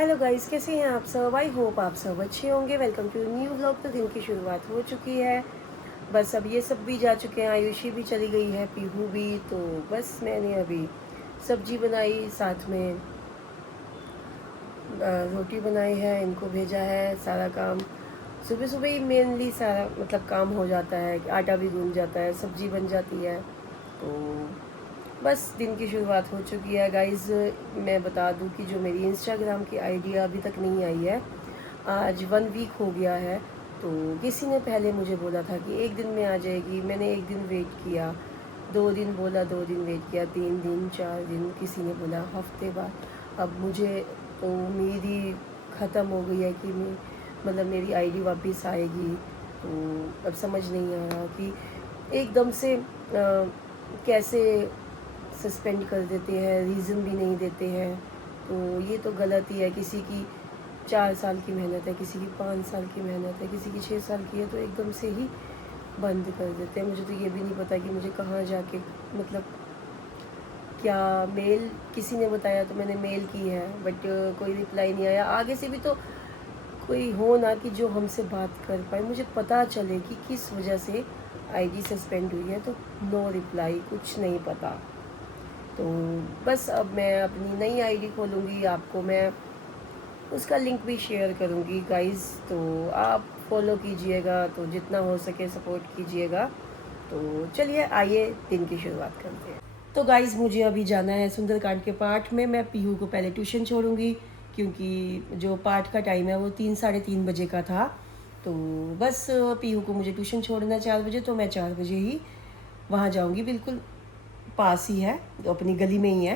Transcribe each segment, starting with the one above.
Hello guys, कैसे हैं आप सब? आई होप आप सब अच्छे होंगे। Welcome to new vlog. तो दिन की शुरुआत हो चुकी है। बस अब ये सब भी जा चुके हैं, आयुषी भी चली गई है, पीहू भी। तो बस मैंने अभी सब्जी बनाई, साथ में रोटी बनाई है, इनको भेजा है। सारा काम सुबह सुबह ही मेनली सारा मतलब काम हो जाता है। आटा भी गूंद जाता है, सब्जी बन जाती है। तो बस दिन की शुरुआत हो चुकी है गाइस। मैं बता दूं कि जो मेरी इंस्टाग्राम की आईडी अभी तक नहीं आई है, आज 1 वीक हो गया है। तो किसी ने पहले मुझे बोला था कि एक दिन में आ जाएगी। मैंने एक दिन वेट किया, 2 दिन बोला, 2 दिन वेट किया, 3 दिन, 4 दिन, किसी ने बोला हफ्ते बाद। अब मुझे तो उम्मीद ही ख़त्म हो गई है कि मैं मतलब मेरी आईडी वापस आएगी। तो अब समझ नहीं आ रहा कि एकदम से कैसे सस्पेंड कर देते हैं, रीज़न भी नहीं देते हैं। तो ये तो गलत ही है। किसी की 4 साल की मेहनत है, किसी की 5 साल की मेहनत है, किसी की 6 साल की है, तो एकदम से ही बंद कर देते हैं। मुझे तो ये भी नहीं पता कि मुझे कहाँ जाके मतलब क्या मेल, किसी ने बताया तो मैंने मेल की है, बट कोई रिप्लाई नहीं आया। आगे से भी तो कोई हो ना कि जो हमसे बात कर पाए, मुझे पता चले कि किस वजह से आईडी सस्पेंड हुई है। तो नो रिप्लाई, कुछ नहीं पता। तो बस अब मैं अपनी नई आईडी खोलूँगी, आपको मैं उसका लिंक भी शेयर करूँगी गाइज़। तो आप फॉलो कीजिएगा, तो जितना हो सके सपोर्ट कीजिएगा। तो चलिए आइए दिन की शुरुआत करते हैं। तो गाइज़ मुझे अभी जाना है सुंदरकांड के पाठ में। मैं पीहू को पहले ट्यूशन छोड़ूंगी, क्योंकि जो पाठ का टाइम है वो 3 साढ़े 3 बजे का था। तो बस पीहू को मुझे ट्यूशन छोड़ना 4 बजे, तो मैं 4 बजे ही वहाँ जाऊँगी। बिल्कुल पास ही है, तो अपनी गली में ही है।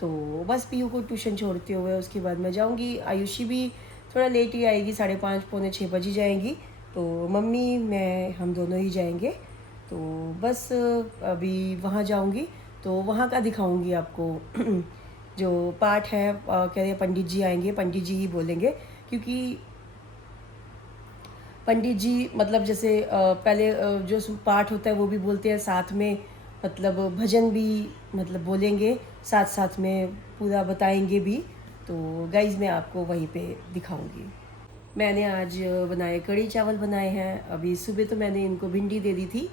तो बस पीहू को ट्यूशन छोड़ते हुए उसके बाद मैं जाऊँगी। आयुषी भी थोड़ा लेट ही आएगी, 5:30 पौने 6 बजे जाएंगी। तो मम्मी मैं हम दोनों ही जाएंगे। तो बस अभी वहाँ जाऊँगी, तो वहाँ का दिखाऊँगी आपको। जो पाठ है, कह रहे पंडित जी आएंगे, पंडित जी ही बोलेंगे, क्योंकि पंडित जी मतलब जैसे पहले जो पाठ होता है वो भी बोलते हैं, साथ में मतलब भजन भी मतलब बोलेंगे, साथ साथ में पूरा बताएंगे भी। तो गाइज मैं आपको वहीं पे दिखाऊंगी। मैंने आज बनाए कढ़ी चावल बनाए हैं। अभी सुबह तो मैंने इनको भिंडी दे दी थी,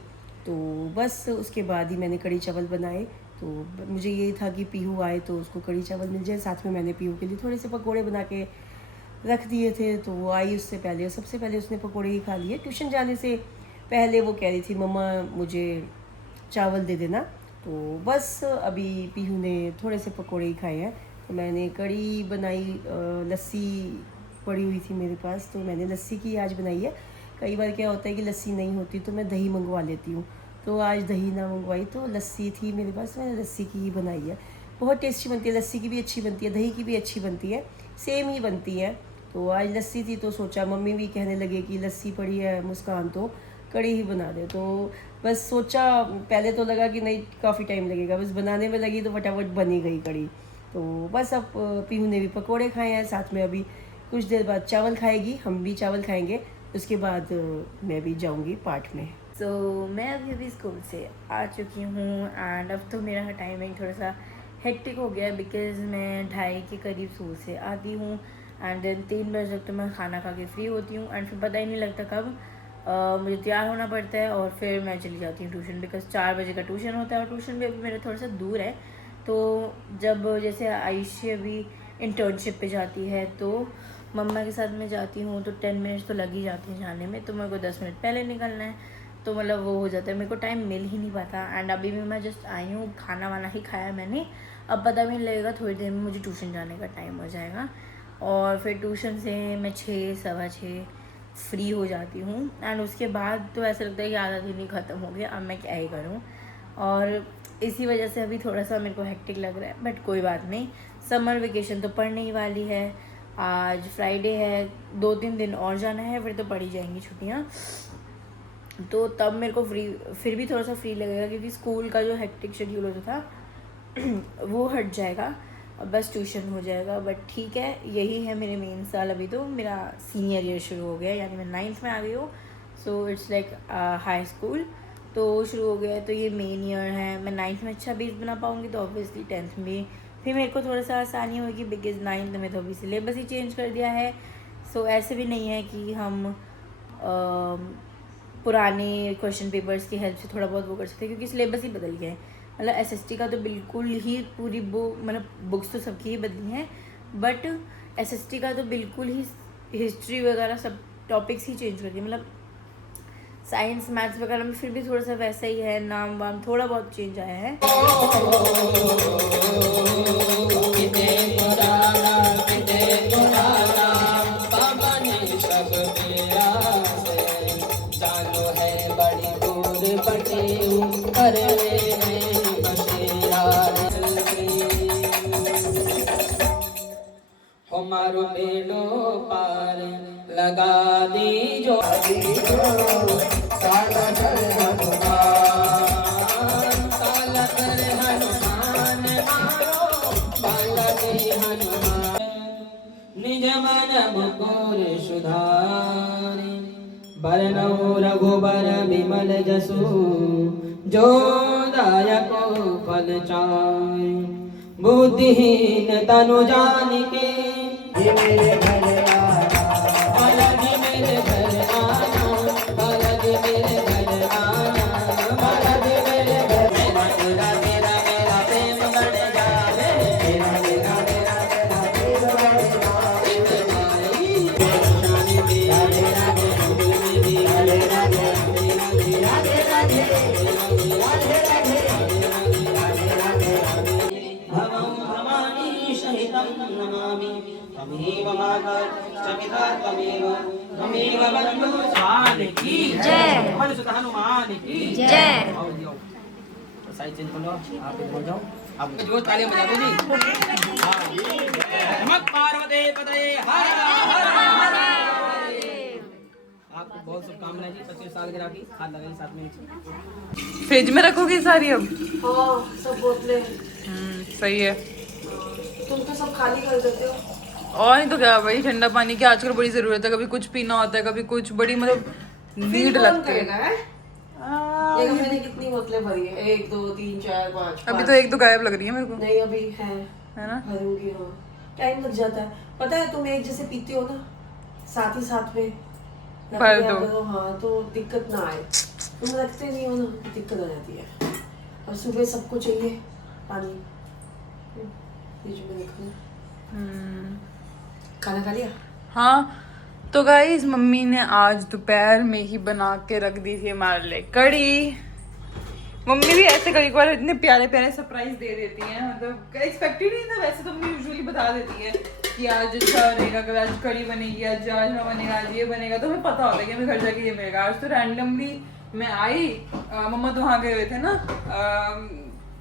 तो बस उसके बाद ही मैंने कढ़ी चावल बनाए। तो मुझे यही था कि पीहू आए तो उसको कढ़ी चावल मिल जाए। साथ में मैंने पीहू के लिए थोड़े से पकोड़े बना के रख दिए थे। तो वो आई उससे पहले, सबसे पहले उसने पकोड़े ही खा लिए। ट्यूशन जाने से पहले वो कह रही थी मम्मा मुझे चावल दे देना। तो बस अभी पीहू ने थोड़े से पकोड़े ही खाए हैं। तो मैंने कढ़ी बनाई, लस्सी पड़ी हुई थी मेरे पास, तो मैंने लस्सी की आज बनाई है। कई बार क्या होता है कि लस्सी नहीं होती तो मैं दही मंगवा लेती हूँ। तो आज दही ना मंगवाई तो लस्सी थी मेरे पास, तो मैंने लस्सी की ही बनाई है। बहुत टेस्टी बनती है, लस्सी की भी अच्छी बनती है, दही की भी अच्छी बनती है, सेम ही बनती है। तो आज लस्सी थी तो सोचा, मम्मी भी कहने लगे कि लस्सी पड़ी है मुस्कान तो कड़ी ही बना दे। तो बस सोचा, पहले तो लगा कि नहीं काफ़ी टाइम लगेगा, बस बनाने में लगी तो फटाफट बनी गई कड़ी। तो बस अब पीहू ने भी पकोड़े खाए हैं, साथ में अभी कुछ देर बाद चावल खाएगी, हम भी चावल खाएंगे। उसके बाद मैं भी जाऊंगी पाठ में। मैं अभी स्कूल से आ चुकी हूँ एंड अब तो मेरा टाइमिंग थोड़ा सा हेक्टिक हो गया है, बिकॉज़ मैं 2:30 के करीब स्कूल से आती हूँ एंड देन 3 बजे तक तो मैं खाना खा के फ्री होती हूँ एंड फिर पता ही नहीं लगता कब मुझे तैयार होना पड़ता है और फिर मैं चली जाती हूँ ट्यूशन, बिकॉज़ 4 बजे का ट्यूशन होता है और ट्यूशन भी अभी मेरा थोड़ा सा दूर है। तो जब जैसे आयुषी अभी इंटर्नशिप पे जाती है तो मम्मा के साथ मैं जाती हूँ, तो 10 मिनट्स तो लग ही जाते हैं जाने में, तो मेरे को 10 मिनट पहले निकलना है। तो मतलब वो हो जाता है, मेरे को टाइम मिल ही नहीं पाता। एंड अभी भी मैं जस्ट आई हूँ, खाना वाना ही खाया मैंने। अब पता भी नहीं लगेगा, थोड़ी देर में मुझे ट्यूशन जाने का टाइम हो जाएगा और फिर ट्यूशन से मैं 6 सवा 6 फ्री हो जाती हूँ एंड उसके बाद तो ऐसा लगता है कि आधा दिन ही ख़त्म हो गया, अब मैं क्या ही करूँ। और इसी वजह से अभी थोड़ा सा मेरे को हेक्टिक लग रहा है, बट कोई बात नहीं। समर वेकेशन तो पड़ने ही वाली है, आज फ्राइडे है, 2-3 दिन और जाना है, फिर तो पड़ ही जाएंगी छुट्टियाँ। तो तब मेरे को फ्री, फिर भी थोड़ा सा फ्री लगेगा, क्योंकि स्कूल का जो हेक्टिक शेड्यूल होता था वो हट जाएगा और बस ट्यूशन हो जाएगा। बट ठीक है, यही है मेरे मेन साल। अभी तो मेरा सीनियर ईयर शुरू हो गया, यानी मैं 9th में आ गई हूँ। So it's like high school तो शुरू हो गया है। तो ये मेन ईयर है, मैं 9th में अच्छा बेस बना पाऊँगी तो ऑब्वियसली 10th में भी फिर मेरे को थोड़ा सा आसानी होगी बिकॉज 9th में तो अभी सिलेबस ही चेंज कर दिया है। सो ऐसे भी नहीं है कि हम पुराने क्वेश्चन पेपर्स की हेल्प से थोड़ा बहुत वो कर सकते हैं, क्योंकि सिलेबस ही बदल गया है। मतलब SST का तो बिल्कुल ही पूरी मतलब बुक्स तो सबकी ही बदली हैं, बट SST का तो बिल्कुल ही हिस्ट्री वगैरह सब टॉपिक्स ही चेंज कर दिए। मतलब साइंस मैथ्स वगैरह में फिर भी थोड़ा सा वैसा ही है, नाम वाम थोड़ा बहुत चेंज आया है। हमारो बेड़ो पार लगा दीजो साला कर हनुमान मारो बाला दे हनुमान निज मन मुकुर सुधारी बरनौ रघुबर विमल जसु जो दायको फल चारि बुद्धिहीन तनु जानिके ये मेरे घर आना बालाजी मेरे घर आना बालाजी मेरे घर आना बालाजी मेरे घर मेरा तेरा तेरा मेरा प्रेम बढ़ जाए मेरा तेरा तेरा मेरा प्रेम बढ़ जाए तुम्हारी शानी मेरा तेरा मेरा तेरा तेरा भवं भवानी सहितं नमामि तमेव माता सविता तमेव बंधु स्वामी की जय मन सुत हनुमान की जय। तो साइड चेंज कर लो, आप इधर हो जाओ, आप जो तालियां बजा दो जी। हां नमः पार्वती पतये हर हर महादेव। आपको बहुत शुभकामनाएं जी 25 साल की राखी हाथ लगाइए साथ में। फ्रिज में रखोगी सारी अब? हाँ सब बोतलें। सही है। तुम तो सब खाली कर देते हो। और नहीं तो क्या भाई, ठंडा पानी की आजकल बड़ी जरूरत है। कभी कुछ पीना होता है, कभी कुछ, बड़ी मतलब नीड लगती है। ये मैंने कितनी बोतलें भरी है? 1 2 3 4 5। अभी तो एक दो गायब लग रही है मेरे को। नहीं अभी है ना? भरूंगी। हाँ टाइम लग जाता है, पता है। तुम एक जैसे पीते हो ना, साथ ही साथ में भर रख दो। दिया करो, हाँ तो दिक्कत ना आए। तुम रखते नहीं हो ना तो दिक्कत आ जाती है। और सुबह सबको चाहिए पानी। फ्रिज में रखना। खाना खा लिया? हाँ तो गाइस मम्मी ने आज दोपहर में ही बना के रख दी थी हमारे लिए कड़ी। मम्मी भी ऐसे कड़ी को इतने प्यारे प्यारे सरप्राइज दे देती हैं, मतलब एक्सपेक्टेड नहीं था। वैसे तो मम्मी यूजुअली बता देती है कि आज अच्छा बनेगा, कल आज कड़ी बनेगी, आज राजमा बनेगा, आज ये बनेगा, तो हमें पता होता है कि हमें घर जाके ये मिलेगा। आज तो रैंडमली मैं आई, मम्मा तो वहाँ गए हुए थे ना,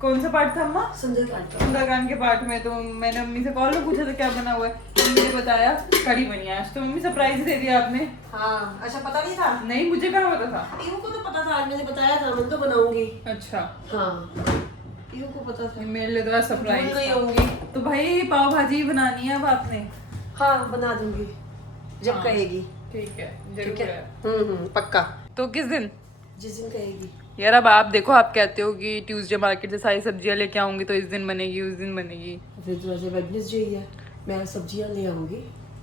कौन सा पार्ट था अम्मा? सुंदरकांड के पार्ट में। तो मैंने मम्मी से कॉल में पूछा था क्या बना हुआ है, मम्मी ने बताया कड़ी बनी है आज। तो मम्मी सरप्राइज दे दिया आपने। हाँ अच्छा पता नहीं था? नहीं मुझे कहाँ पता था। पीहू को तो पता था, आज मैंने बताया था मैं तो बनाऊंगी। अच्छा हाँ पीहू को पता था। मेरे लिए तो सरप्राइज भूल गई होंगी। तो भाई पाव भाजी बनानी है अब आपने? हाँ बना दूंगी जब हाँ। कहेगी। ठीक है ठीक जरूर है। है। पक्का तो किस दिन? जिस दिन कहेगी। यार अब आप देखो, आप कहते हो कि ट्यूसडे मार्केट से सारी सब्जियां लेके आऊंगी तो इस दिन बनेगी उस दिन बनेगी। फिर तो वैसे वेडनेसडे ही है, मैं सब्जियां ले आऊंगी,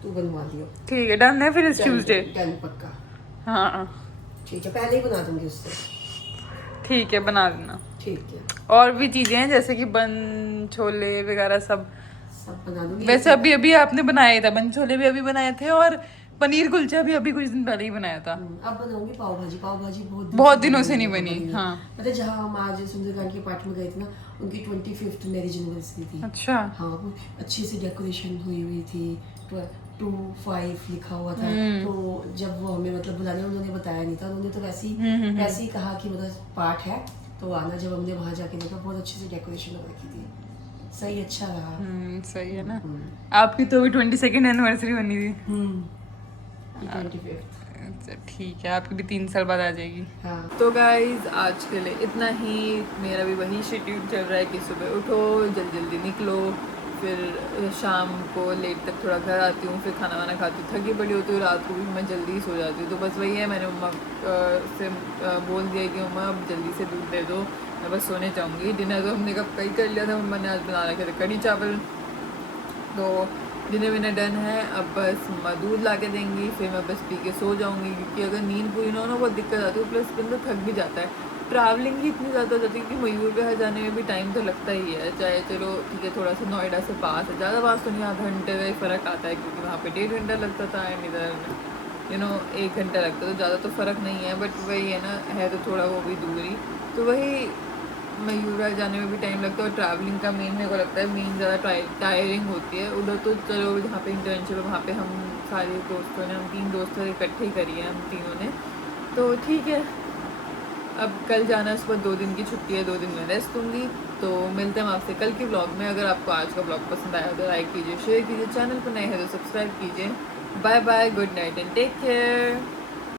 तू बनवा लियो। ठीक है डन है फिर इस ट्यूसडे। डन पक्का। हाँ ठीक है पहले ही बना दूंगी उससे। ठीक है बना देना। ठीक है और भी चीजें हैं जैसे कि बन छोले वगैरह सब बना दूंगी। वैसे अभी अभी आपने बनाए थे, बन छोले भी अभी बनाए थे और पनीर कुलचा भी अभी कुछ दिन पहले ही बनाया था। अब बनाऊंगी पाव भाजी। पाव भाजी बहुत दिनों से नहीं बनी। हाँ पता जहाँ हम आज सुंदरकांड के पार्ट में गए थे ना, उनकी 25th मैरिज एनिवर्सरी थी। अच्छा। हाँ वो अच्छे से डेकोरेशन हुई थी, 25 लिखा हुआ था। तो जब वो हमें मतलब बुलाने उन्होंने बताया नहीं था, उन्होंने तो वैसे ही कहा कि मतलब पार्ट है तो आना। जब हमने वहाँ जाके देखा बहुत अच्छे से डेकोरेशन हो रखी थी, सही अच्छा रहा। सही है ना। आपकी तो अभी 22nd एनिवर्सरी बनी थी। 25th। अच्छा ठीक है, आपकी भी 3 साल बाद आ जाएगी। हाँ तो गाइज आज के लिए इतना ही। मेरा भी वही शेड्यूल चल रहा है कि सुबह उठो, जल्दी जल्दी निकलो, फिर शाम को लेट तक थोड़ा घर आती हूँ, फिर खाना वाना खाती हूँ, थकी पड़ी होती हूँ, रात को भी मैं जल्दी ही सो जाती हूँ। तो बस वही है, मैंने मम्मा से बोल दिया कि मम्मा अब जल्दी से दूध दे दो, मैं बस सोने जाऊँगी। डिनर तो हमने कब कहीं कर लिया था, मम्मा ने आज बना रखे थे कढ़ी चावल, तो डिनर विनर डन है। अब बस मम्मा दूध ला के देंगी, फिर मैं बस पी के सो जाऊँगी, क्योंकि अगर नींद पूरी ना हो ना बहुत दिक्कत आती है, प्लस बंदा थक भी जाता है। ट्रैवलिंग ही इतनी ज़्यादा हो जाती है कि मयूर विहार जाने में भी टाइम तो लगता ही है, चाहे चलो ठीक है थोड़ा सा नोएडा से पास है, ज़्यादा पास तो नहीं, आधा घंटे का ही फ़र्क आता है, क्योंकि वहाँ पे 1.5 घंटा लगता था एंड इधर 1 घंटा लगता, तो ज़्यादा तो फ़र्क नहीं है, बट वही है ना, है तो थोड़ा वो भी दूरी, तो वही मयूर विहार जाने में भी टाइम लगता है। और ट्रैवलिंग का मेन मेरे को लगता है मेन ज़्यादा टायरिंग होती है। उधर तो चलो जहाँ पे इंटर्नशिप है वहाँ पे हम सारे दोस्तों ने, हम 3 दोस्त इकट्ठे ही करी है हम तीनों ने, तो ठीक है। अब कल जाना है, सुबह 2 दिन की छुट्टी है, 2 दिन में रेस्ट दूँगी। तो मिलते हैं हम आपसे कल के ब्लॉग में। अगर आपको आज का ब्लॉग पसंद आया तो लाइक कीजिए, शेयर कीजिए, चैनल पर नए हैं तो सब्सक्राइब कीजिए। Bye bye, good night and take care.